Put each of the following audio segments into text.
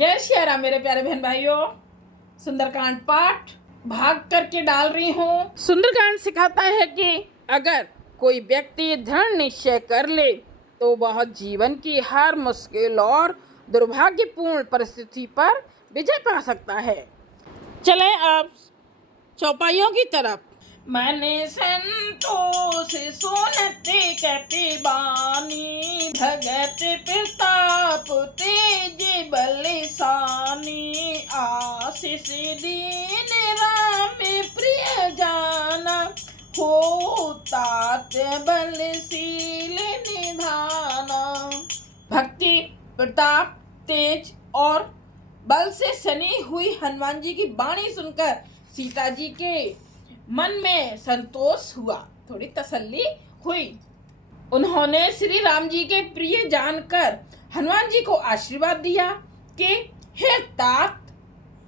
जय श्री राम मेरे प्यारे बहन भाइयों। सुंदरकांड पाठ भाग करके डाल रही हूँ। सुंदरकांड सिखाता है कि अगर कोई व्यक्ति दृढ़ निश्चय कर ले तो वह जीवन की हर मुश्किल और दुर्भाग्यपूर्ण परिस्थिति पर विजय पा सकता है। चलें अब चौपाइयों की तरफ। मन संतोष सुनते कपि बानी, भगत प्रताप तेज बलशानी, आशीष दीन राम प्रिय जाना, हो तात बलशील निधाना। भक्ति, प्रताप, तेज और बल से सनी हुई हनुमान जी की वाणी सुनकर सीता जी के मन में संतोष हुआ, थोड़ी तसल्ली हुई। उन्होंने श्री राम जी के प्रिय जानकर हनुमान जी को आशीर्वाद दिया कि हे तात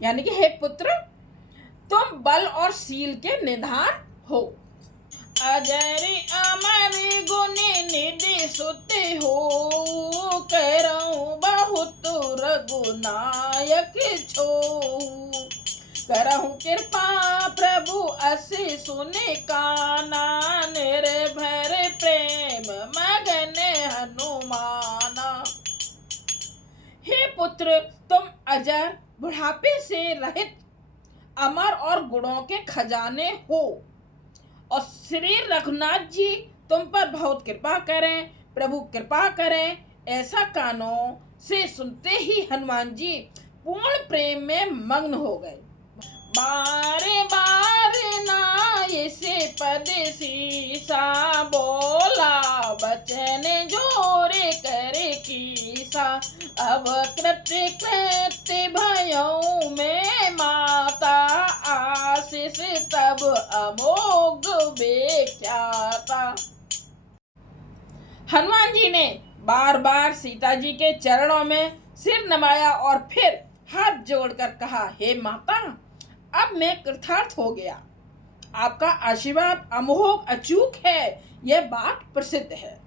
यानी कि हे पुत्र, तुम बल और शील के निधान हो। अजर अमर गुण निधि सुत हो, करहु बहुत रघुनायक छो। करहु कृपा प्रभु असी सुने काना, निर्भर प्रेम मगन हनुमाना। हे पुत्र, तुम अजर, बुढ़ापे से रहित, अमर और गुणों के खजाने हो और श्री रघुनाथ जी तुम पर बहुत कृपा करें, प्रभु कृपा करें। ऐसा कानों से सुनते ही हनुमान जी पूर्ण प्रेम में मग्न हो गए। बार बार नाय से पद सीसा, बोला बचन जोरे करे कीसा। अब कृत्य कृत्य भयों में माता, आशीष तब अमोघ बेख्याता। हनुमान जी ने बार बार सीता जी के चरणों में सिर नवाया और फिर हाथ जोड़कर कहा, हे माता, अब मैं कृतार्थ हो गया। आपका आशीर्वाद अमोघ अचूक है, यह बात प्रसिद्ध है।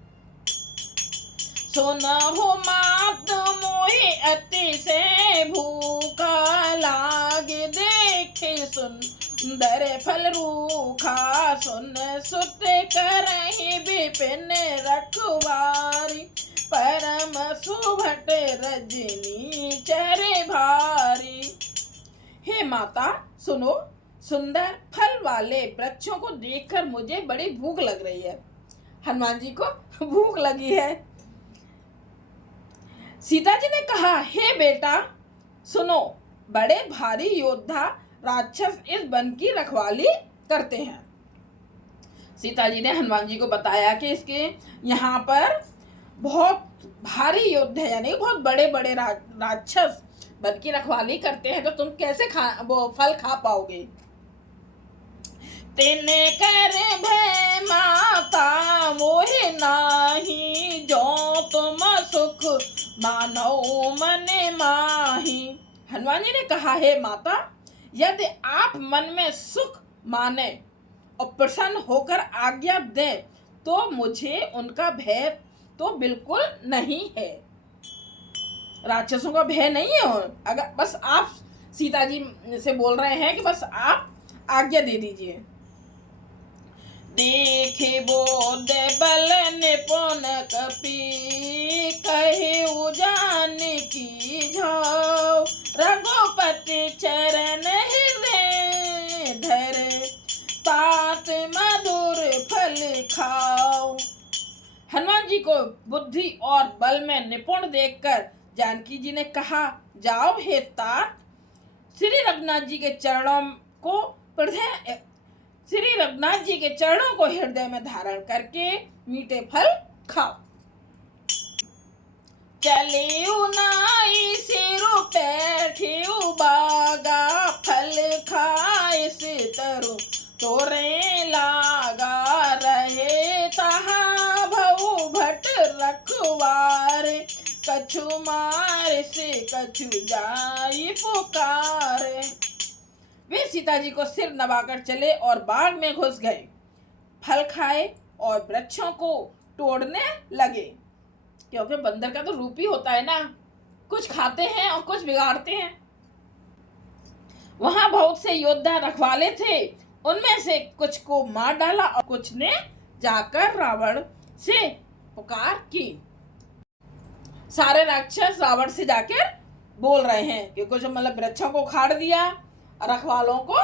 सुनहु मात मोहि अतिशय भूखा, लागे देखे सुंदर फल रूखा। सुन सुत करहि विपिन रखवारी, परम सुभट रजनी चर भारी। हे माता सुनो, सुंदर फल वाले वृक्षों को देखकर मुझे बड़ी भूख लग रही है। हनुमान जी को भूख लगी है। सीता जी ने कहा, हे बेटा सुनो, बड़े भारी योद्धा राक्षस इस वन की रखवाली करते हैं। सीता जी ने हनुमान जी को बताया कि इसके यहाँ पर बहुत भारी योद्धा यानी बहुत बड़े बड़े राक्षस वन की रखवाली करते हैं, तो तुम कैसे वो फल खा पाओगे। तिन कर भय माता मोहि नाही, जो तुम सुख मानो मन माही। हनुमान जी ने कहा, हे माता, यदि आप मन में सुख माने और प्रसन्न होकर आज्ञा दें तो मुझे उनका भय तो बिल्कुल नहीं है। राक्षसों का भय नहीं है। अगर बस आप सीता जी से बोल रहे हैं कि बस आप आज्ञा दे दीजिए। देखे बोध बल निपुण कपि, कहे उजान की झाओ। रघुपति चरण हृदय धर, तात मधुर फल खाओ। हनुमान जी को बुद्धि और बल में निपुण देखकर जानकी जी ने कहा, जाओ हे तात, श्री रघुनाथ जी के चरणों को हृदय में धारण करके मीठे फल खाओ। चलिउ नाई सिरु बैठिउ बागा, फल खाए से तरु तोरे लागा। रहे तहाँ भऊ भट रखवारे, कछु मार से कछु जाई पुकारे। वे सीता जी को सिर नवाकर चले और बाग में घुस गए, फल खाए और वृक्षों को तोड़ने लगे, क्योंकि बंदर का तो रूप ही होता है ना। कुछ खाते हैं और कुछ बिगाड़ते हैं। वहां बहुत से योद्धा रखवाले थे, उनमें से कुछ को मार डाला और कुछ ने जाकर रावण से पुकार की। सारे राक्षस रावण से जाकर बोल रहे हैं कि कुछ मतलब वृक्षों को उखाड़ दिया, रखवालों को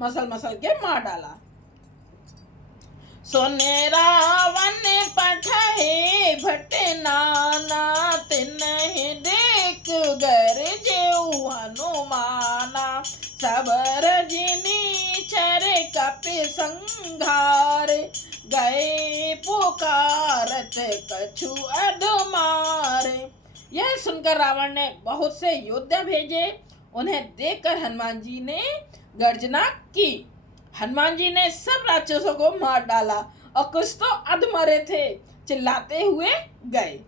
मसल मसल के मार डाला। सोने रावण पठाए भट नाना, तिन्हि देख गरजे हनुमाना। सब रजनी चर कपि संघार, गए पुकारत कछु अधमारे। यह सुनकर रावण ने बहुत से योद्धा भेजे। उन्हें देखकर हनुमान जी ने गर्जना की। हनुमान जी ने सब राक्षसों को मार डाला और कुछ तो अधमरे थे, चिल्लाते हुए गए।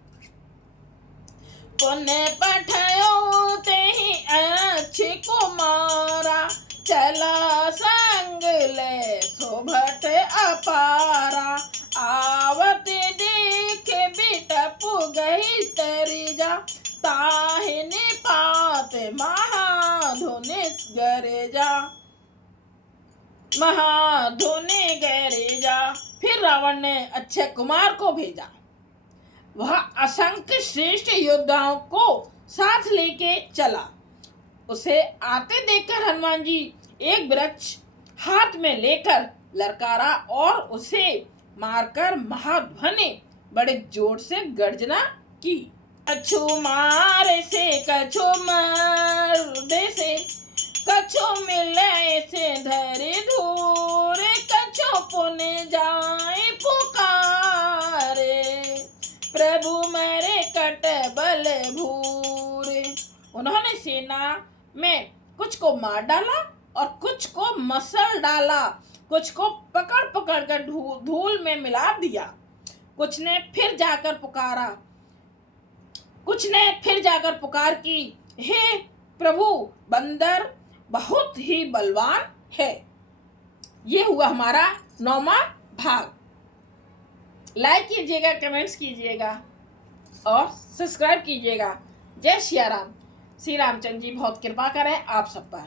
पुण्य पठायो ते ही अच्छे को मारा, चला संग ले शोभट अपारा। आवत देख बिटप गई तरिजा, ताहि निपात महाधुनि गरेजा, महाधुनि गरेजा। फिर रावण ने अक्षय कुमार को भेजा। वह असंख्य श्रेष्ठ योद्धाओं को साथ लेके चला। उसे आते देखकर हनुमान जी एक वृक्ष हाथ में लेकर ललकारा और उसे मारकर महाध्वनि बड़े जोर से गर्जना की। कछु मारे से कछु मार दे से, कछु मिले से धरे धूर, कछु पुण्य जाए पुकारे, प्रभु मेरे कट बल भूरे। उन्होंने सेना में कुछ को मार डाला और कुछ को मसल डाला, कुछ को पकड़ पकड़ कर धूल में मिला दिया। कुछ ने फिर जाकर पुकार की, हे प्रभु, बंदर बहुत ही बलवान है। ये हुआ हमारा 9वां भाग। लाइक कीजिएगा, कमेंट्स कीजिएगा और सब्सक्राइब कीजिएगा। जय सिया राम। श्री रामचंद्र जी बहुत कृपा करें आप सब पर।